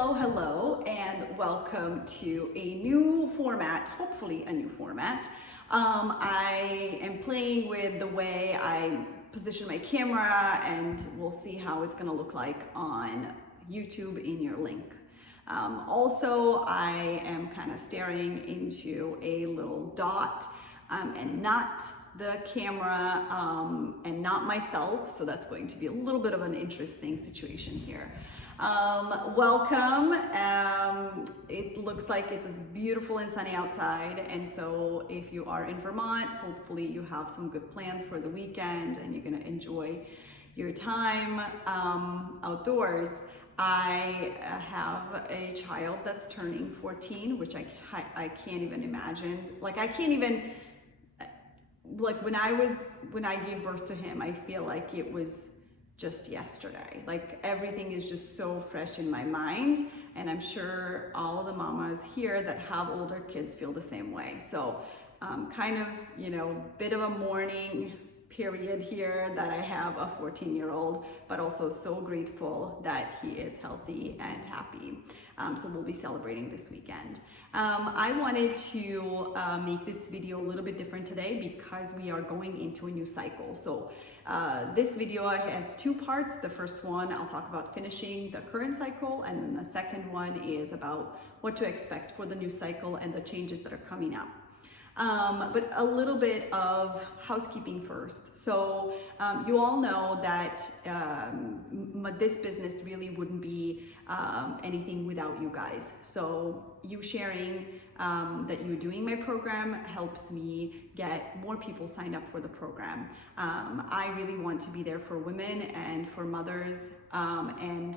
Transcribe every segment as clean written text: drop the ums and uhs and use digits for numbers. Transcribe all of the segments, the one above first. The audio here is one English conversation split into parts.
Hello, and welcome to a new format, hopefully a new format. I am playing with the way I position my camera, and we'll see how it's gonna look like on YouTube in your link. Also, I am kind of staring into a little dot and not the camera and not myself, so that's going to be a little bit of an interesting situation here. Welcome. It looks like it's beautiful and sunny outside, and so if you are in Vermont, hopefully you have some good plans for the weekend and you're gonna enjoy your time outdoors. I have a child that's turning 14, which I can't even imagine. Like, I can't even, like, when I gave birth to him, I feel like it was just yesterday. Like, everything is just so fresh in my mind, and I'm sure all of the mamas here that have older kids feel the same way. So kind of, bit of a mourning period here that I have a 14-year-old, but also so grateful that he is healthy and happy. So we'll be celebrating this weekend. I wanted to make this video a little bit different today because we are going into a new cycle. So this video has two parts. The first one, I'll talk about finishing the current cycle, and then the second one is about what to expect for the new cycle and the changes that are coming up. But a little bit of housekeeping first. So you all know that this business really wouldn't be anything without you guys. So you sharing that you're doing my program helps me get more people signed up for the program. I really want to be there for women and for mothers and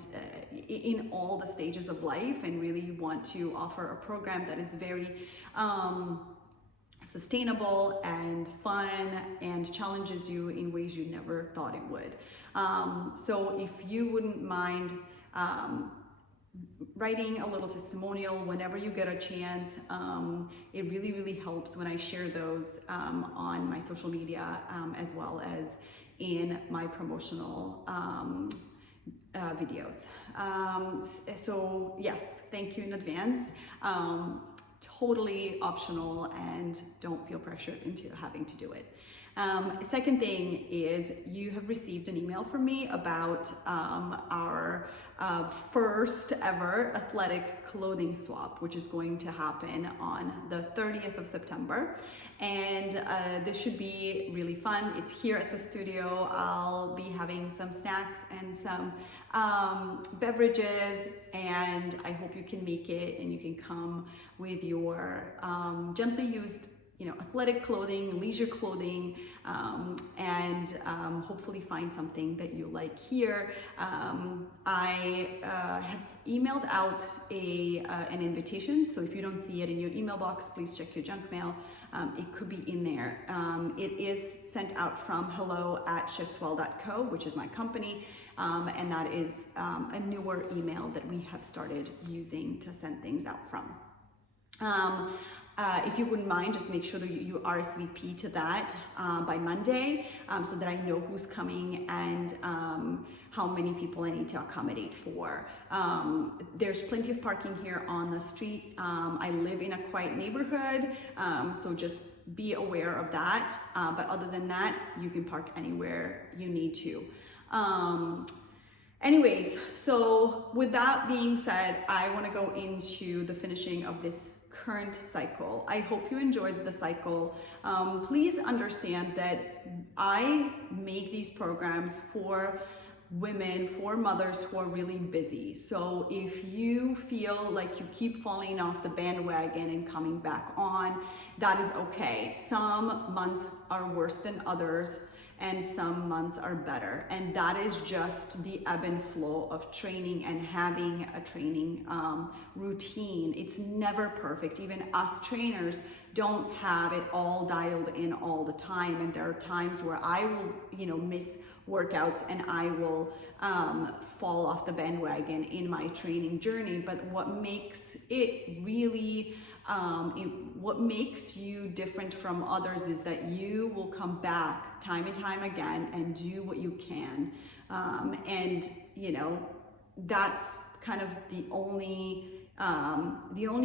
in all the stages of life, and really want to offer a program that is very sustainable and fun and challenges you in ways you never thought it would. So if you wouldn't mind writing a little testimonial whenever you get a chance, it really helps when I share those on my social media as well as in my promotional videos. So yes, thank you in advance. Totally optional, and don't feel pressured into having to do it. Second thing is, you have received an email from me about our first ever athletic clothing swap, which is going to happen on the 30th of September. And this should be really fun. It's here at the studio. I'll be having some snacks and some beverages, and I hope you can make it and you can come with your gently used athletic clothing, leisure clothing, and hopefully find something that you like here. I have emailed out an invitation, so if you don't see it in your email box, please check your junk mail. It could be in there. It is sent out from hello@shiftwell.co, which is my company, and that is a newer email that we have started using to send things out from. If you wouldn't mind, just make sure that you RSVP to that by Monday, so that I know who's coming and how many people I need to accommodate for. There's plenty of parking here on the street. I live in a quiet neighborhood, so just be aware of that. But other than that, you can park anywhere you need to. Anyways, so with that being said, I want to go into the finishing of this current cycle. I hope you enjoyed the cycle. Please understand that I make these programs for women, for mothers who are really busy. So if you feel like you keep falling off the bandwagon and coming back on, that is okay. Some months are worse than others, and some months are better. And that is just the ebb and flow of training and having a training routine. It's never perfect. Even us trainers don't have it all dialed in all the time. And there are times where I will, miss workouts and I will fall off the bandwagon in my training journey. But what makes it really what makes you different from others is that you will come back time and time again and do what you can. And that's kind of the only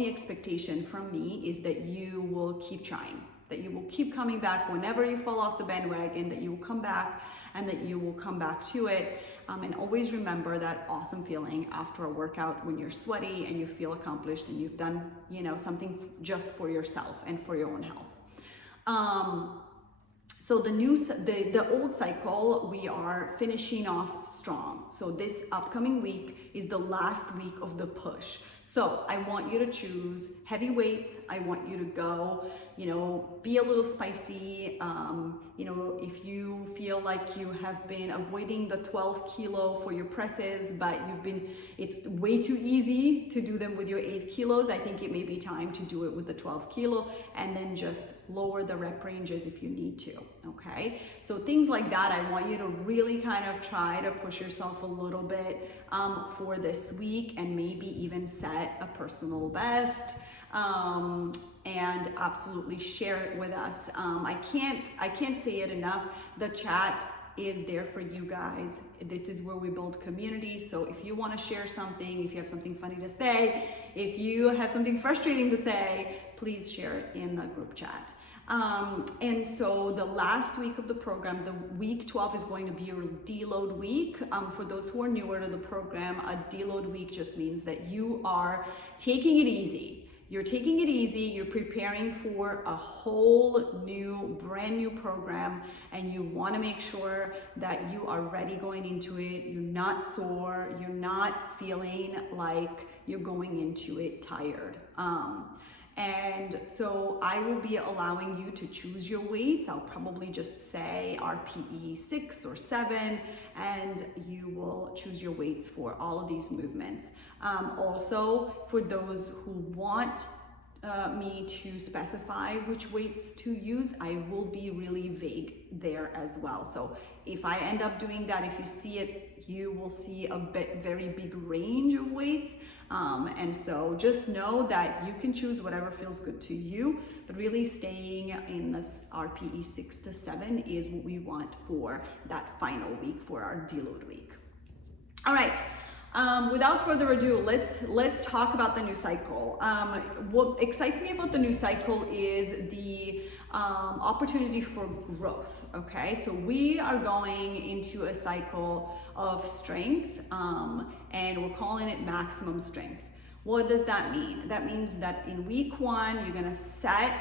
expectation from me is that you will keep trying, that you will keep coming back whenever you fall off the bandwagon, that you will come back and that you will come back to it. And always remember that awesome feeling after a workout when you're sweaty and you feel accomplished and you've done, you know, something just for yourself and for your own health. So the old cycle, we are finishing off strong. So this upcoming week is the last week of the push. So I want you to choose heavy weights. I want you to go, you know, be a little spicy. You know, if you feel like you have been avoiding the 12 kilo for your presses, but it's way too easy to do them with your 8 kilos. I think it may be time to do it with the 12 kilo and then just lower the rep ranges if you need to, okay? So things like that, I want you to really kind of try to push yourself a little bit for this week and maybe even set a personal best. And absolutely share it with us. I can't say it enough. The chat is there for you guys. This is where we build community. So if you want to share something, if you have something funny to say, if you have something frustrating to say, please share it in the group chat. And so the last week of the program, the week 12 is going to be your deload week. For those who are newer to the program, a deload week just means that you are taking it easy. You're taking it easy, you're preparing for a whole new, brand new program, and you want to make sure that you are ready going into it. You're not sore, you're not feeling like you're going into it tired. And so I will be allowing you to choose your weights. I'll probably just say RPE 6 or 7, and you will choose your weights for all of these movements. Also, for those who want me to specify which weights to use, I will be really vague there as well. So if I end up doing that, if you see it, you will see a very big range of weights. And so just know that you can choose whatever feels good to you, but really staying in this RPE 6 to 7 is what we want for that final week, for our deload week. All right. Without further ado, let's talk about the new cycle. What excites me about the new cycle is the opportunity for growth. Okay, so we are going into a cycle of strength, and we're calling it maximum strength. What does that mean? That means that in week 1, you're gonna set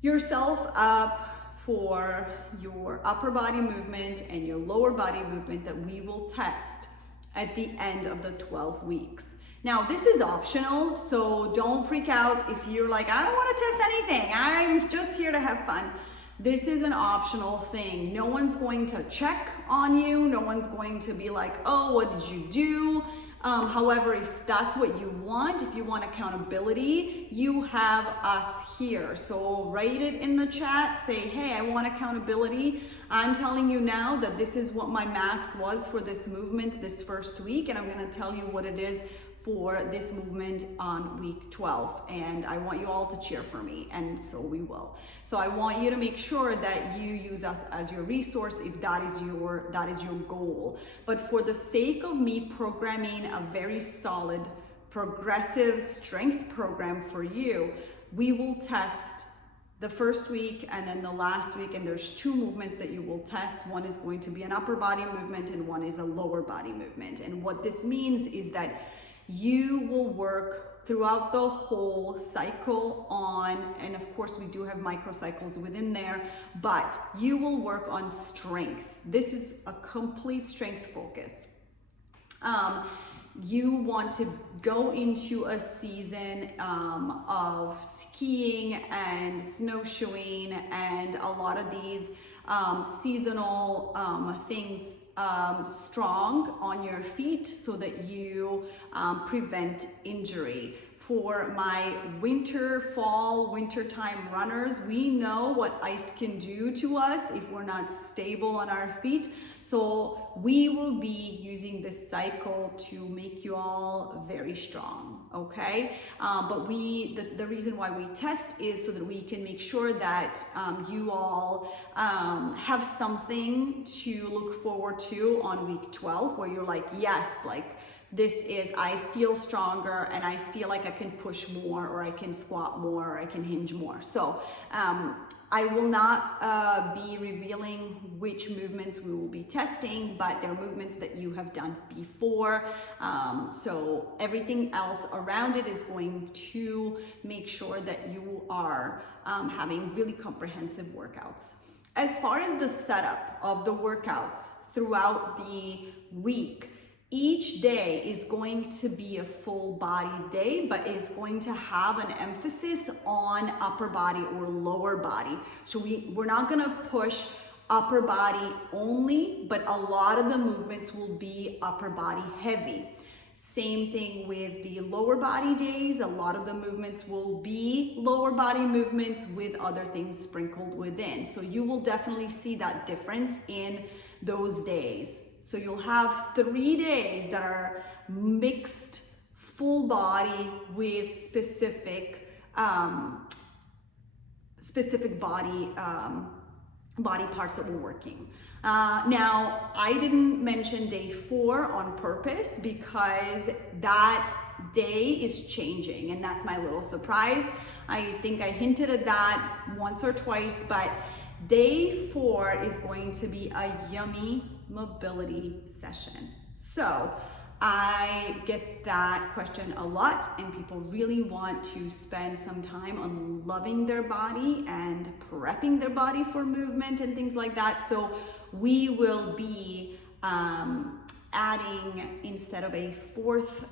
yourself up for your upper body movement and your lower body movement that we will test at the end of the 12 weeks. Now, this is optional, so don't freak out if you're like, I don't want to test anything, I'm just here to have fun. This is an optional thing. No one's going to check on you. No one's going to be like, oh, what did you do? However, if that's what you want, if you want accountability, you have us here. So write it in the chat, say, hey, I want accountability. I'm telling you now that this is what my max was for this movement this first week, and I'm gonna tell you what it is for this movement on week 12, and I want you all to cheer for me, and so we will. So I want you to make sure that you use us as your resource if that is your goal. But for the sake of me programming a very solid progressive strength program for you, we will test the first week and then the last week, and there's 2 movements that you will test. One is going to be an upper body movement and one is a lower body movement. And what this means is that you will work throughout the whole cycle on, and of course we do have microcycles within there, but you will work on strength. This is a complete strength focus. You want to go into a season of skiing and snowshoeing and a lot of these seasonal things strong on your feet so that you prevent injury. For my wintertime runners, we know what ice can do to us if we're not stable on our feet. So we will be using this cycle to make you all very strong, okay? But the reason why we test is so that we can make sure that you all have something to look forward to on week 12, where you're like, yes, like This is, I feel stronger and I feel like I can push more, or I can squat more, or I can hinge more. So I will not be revealing which movements we will be testing, but they're movements that you have done before. So everything else around it is going to make sure that you are having really comprehensive workouts. As far as the setup of the workouts throughout the week, each day is going to be a full body day, but is going to have an emphasis on upper body or lower body. So we're not gonna push upper body only, but a lot of the movements will be upper body heavy. Same thing with the lower body days. A lot of the movements will be lower body movements with other things sprinkled within. So you will definitely see that difference in those days. So you'll have 3 days that are mixed full body with specific body parts that we're working. Now, I didn't mention day 4 on purpose because that day is changing, and that's my little surprise. I think I hinted at that once or twice, but day 4 is going to be a yummy mobility session. So I get that question a lot, and people really want to spend some time on loving their body and prepping their body for movement and things like that. So we will be adding, instead of a 4th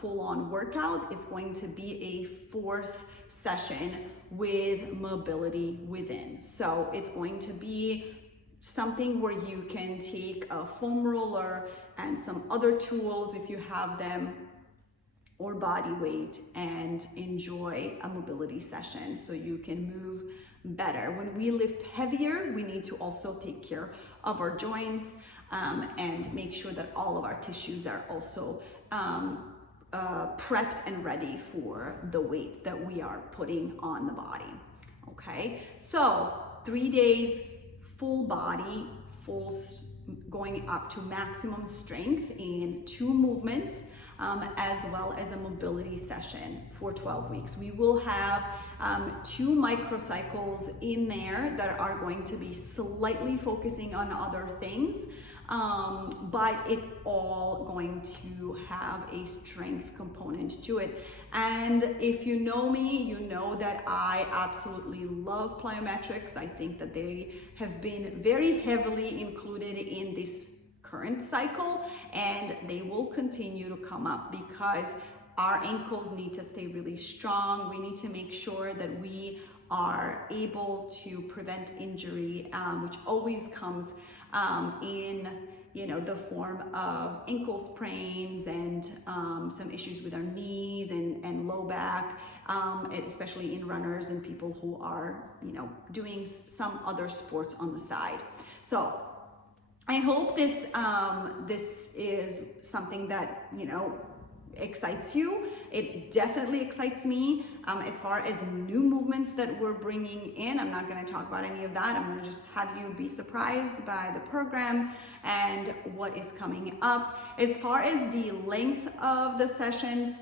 full-on workout, it's going to be a 4th session with mobility within. So it's going to be something where you can take a foam roller and some other tools if you have them, or body weight, and enjoy a mobility session so you can move better. When we lift heavier, we need to also take care of our joints and make sure that all of our tissues are also prepped and ready for the weight that we are putting on the body. Okay, so 3 days, full body, going up to maximum strength in 2 movements, as well as a mobility session for 12 weeks. We will have 2 microcycles in there that are going to be slightly focusing on other things, but it's all going to have a strength component to it. And if you know me, you know that I absolutely love plyometrics. I think that they have been very heavily included in this current cycle, and they will continue to come up because our ankles need to stay really strong. We need to make sure that we are able to prevent injury, which always comes in the form of ankle sprains and some issues with our knees and low back, especially in runners and people who are doing some other sports on the side. So I hope this is something that excites you. It definitely excites me. As far as new movements that we're bringing in, I'm not going to talk about any of that. I'm going to just have you be surprised by the program and what is coming up. As far as the length of the sessions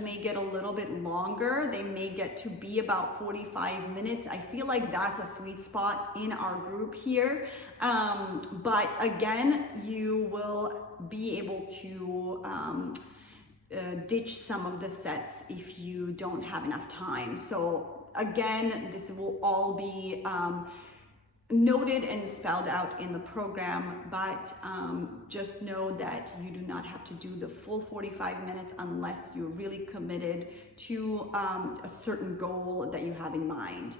may get a little bit longer. They may get to be about 45 minutes. I feel like that's a sweet spot in our group here. But again, you will be able to ditch some of the sets if you don't have enough time. So again, this will all be noted and spelled out in the program, but just know that you do not have to do the full 45 minutes unless you're really committed to a certain goal that you have in mind.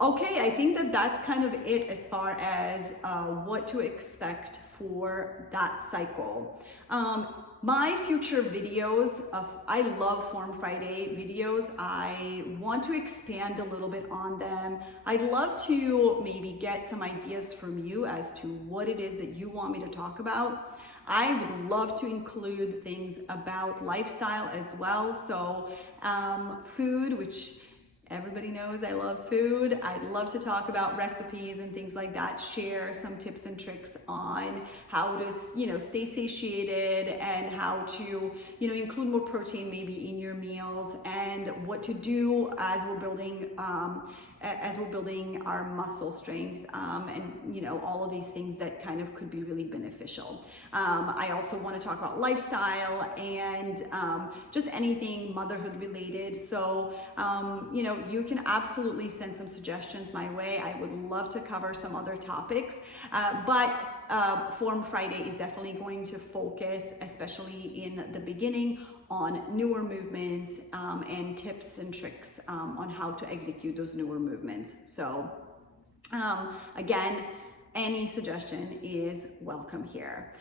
Okay, I think that that's kind of it as far as what to expect for that cycle. My future videos I love Form Friday videos. I want to expand a little bit on them. I'd love to maybe get some ideas from you as to what it is that you want me to talk about. I would love to include things about lifestyle as well. So food, which Everybody knows I love food. I love to talk about recipes and things like that, share some tips and tricks on how to, stay satiated and how to, include more protein maybe in your meals, and what to do as we're building our muscle strength, and all of these things that kind of could be really beneficial. I also want to talk about lifestyle and just anything motherhood related. So you can absolutely send some suggestions my way. I would love to cover some other topics, but Form Friday is definitely going to focus, especially in the beginning, on newer movements and tips and tricks on how to execute those newer movements. So again, any suggestion is welcome here.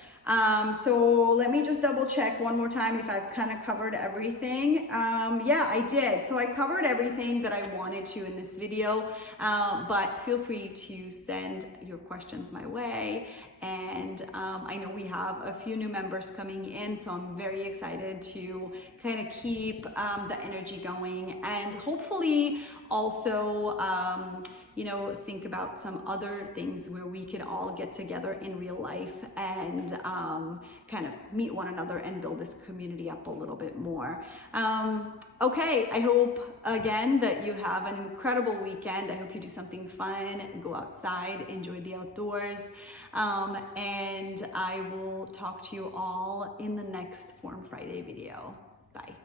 So let me just double check one more time if I've kind of covered everything. Yeah, I did. So I covered everything that I wanted to in this video, but feel free to send your questions my way. And I know we have a few new members coming in, so I'm very excited to kind of keep the energy going, and hopefully also think about some other things where we can all get together in real life and kind of meet one another and build this community up a little bit more. Okay, I hope again that you have an incredible weekend. I hope you do something fun, go outside, enjoy the outdoors, and I will talk to you all in the next Form Friday video. Bye.